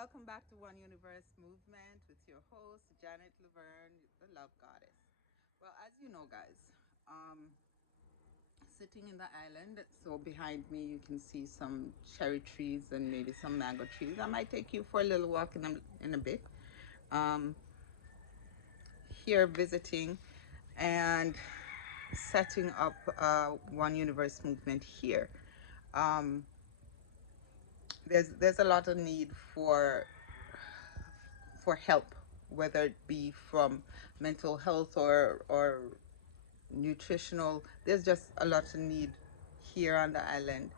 Welcome back to One Universe Movement with your host, Janet Laverne, the Love Goddess. Well, as you know, guys, um, sitting in the island, so behind me you can see some cherry trees and maybe some mango trees. I might take you for a little walk in a bit. Um, Here visiting and setting up One Universe Movement here. Um, there's a lot of need for help, whether it be from mental health or nutritional. There's just a lot of need here on the island.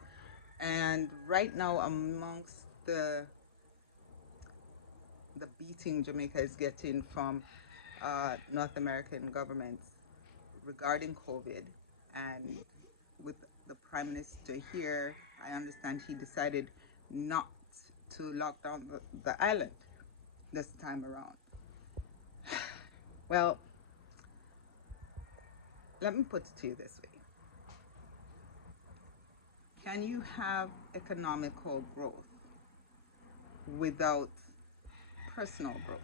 And right now, amongst the beating Jamaica is getting from North American governments regarding COVID, and with the Prime Minister here, I understand he decided not to lock down the island this time around. Well, let me put it to you this way. Can you have economical growth without personal growth?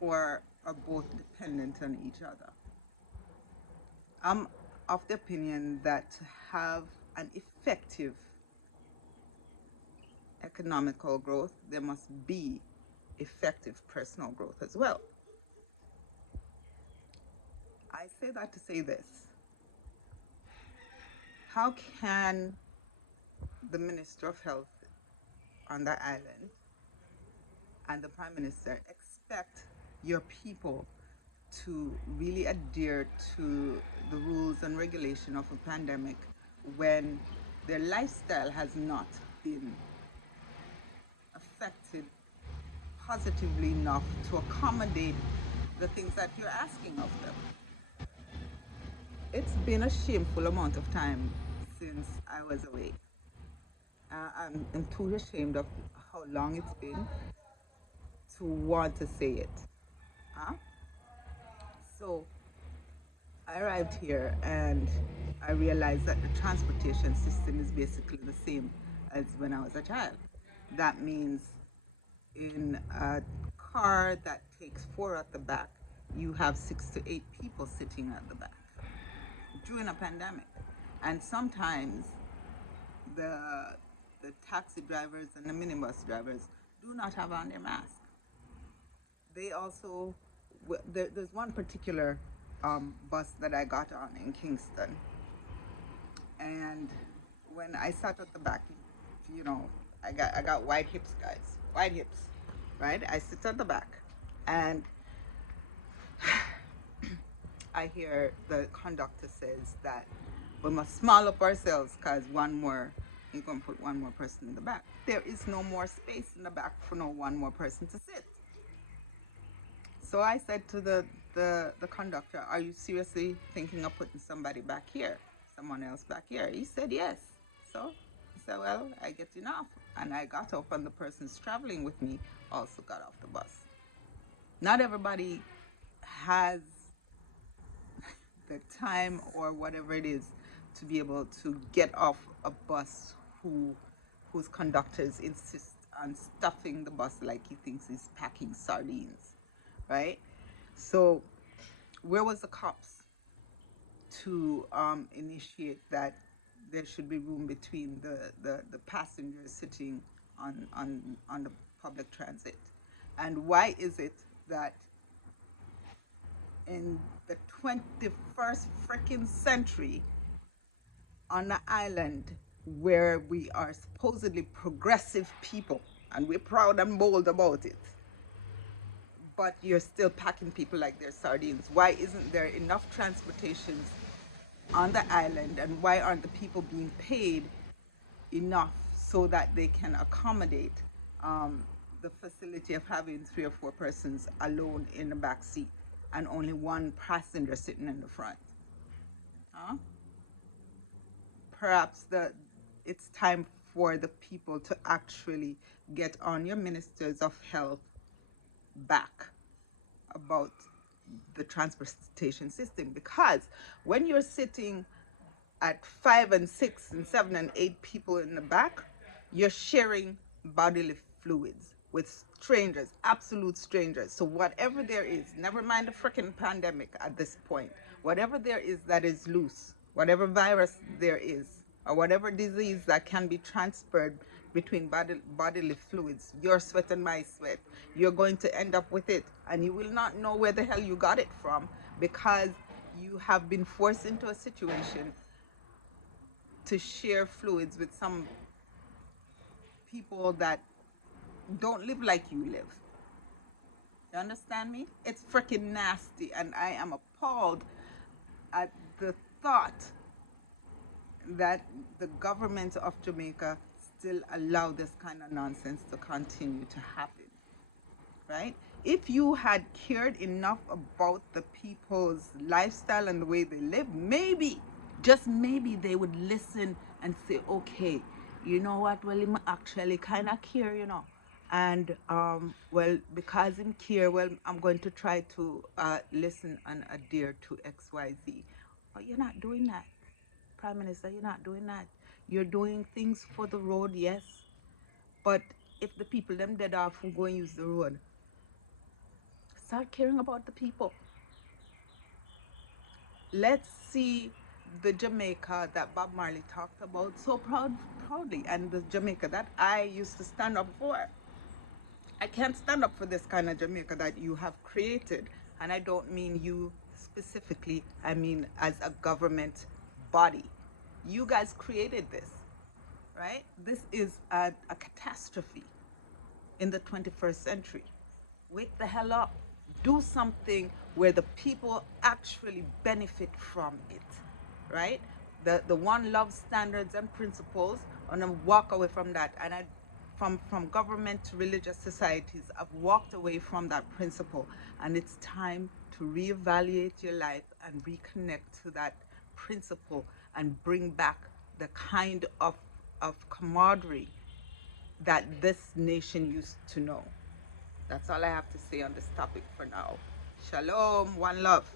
Or are both dependent on each other? I'm of the opinion that to have an effective economical growth, there must be effective personal growth as well. I say that to say this. How can the Minister of Health on the island and the Prime Minister expect your people to really adhere to the rules and regulation of a pandemic when their lifestyle has not been affected positively enough to accommodate the things that you're asking of them? It's been a shameful amount of time since I was away. I'm too ashamed of how long it's been to want to say it. Huh? So I arrived here and I realized that the transportation system is basically the same as when I was a child. That means in a car that takes four at the back, you have 6 to 8 people sitting at the back during a pandemic. And sometimes the the taxi drivers and the minibus drivers do not have on their mask. They also, there's one particular bus that I got on in Kingston, and when I sat at the back, you know, I got wide hips, guys, wide hips, right? I sit at the back, and I hear the conductor says that we must small up ourselves because you're going to put one more person in the back. There is no more space in the back for no one more person to sit. So I said to the conductor, are you seriously thinking of putting somebody back here? Someone else back here? He said yes. So I said, well, I get enough. And I got up and the persons traveling with me also got off the bus. Not everybody has the time or whatever it is to be able to get off a bus whose conductors insist on stuffing the bus like he thinks he's packing sardines, right? So where was the cops to initiate that there should be room between the passengers sitting on the public transit? And why is it that in the 21st freaking century on the island where we are supposedly progressive people and we're proud and bold about it, but you're still packing people like they're sardines? Why isn't there enough transportations on the island, and why aren't the people being paid enough so that they can accommodate the facility of having 3 or 4 persons alone in the back seat and only one passenger sitting in the front? Huh? Perhaps it's time for the people to actually get on your ministers of health back about the transportation system, because when you're sitting at 5 and 6 and 7 and 8 people in the back, you're sharing bodily fluids with strangers, absolute strangers. So whatever there is, never mind the freaking pandemic at this point, whatever there is that is loose, whatever virus there is, or whatever disease that can be transferred between bodily fluids, your sweat and my sweat, you're going to end up with it. And you will not know where the hell you got it from, because you have been forced into a situation to share fluids with some people that don't live like you live. You understand me? It's freaking nasty, and I am appalled at the thought that the government of Jamaica still allow this kind of nonsense to continue to happen. Right? If you had cared enough about the people's lifestyle and the way they live, maybe, just maybe, they would listen and say, okay, you know what, well, him actually kind of care, you know. And, well, because him care, well, I'm going to try to listen and adhere to XYZ. But you're not doing that, Prime Minister, you're not doing that. You're doing things for the road, yes. But if the people, them dead off, who go and use the road, start caring about the people. Let's see the Jamaica that Bob Marley talked about so proudly, and the Jamaica that I used to stand up for. I can't stand up for this kind of Jamaica that you have created. And I don't mean you specifically, I mean as a government body. You guys created this, right? This is a catastrophe in the 21st century. Wake the hell up. Do something where the people actually benefit from it, right? The one love standards and principles, and then walk away from that. And from government to religious societies, I've walked away from that principle. And it's time to reevaluate your life and reconnect to that principle and bring back the kind of camaraderie that this nation used to know. That's all I have to say on this topic for now. Shalom, one love.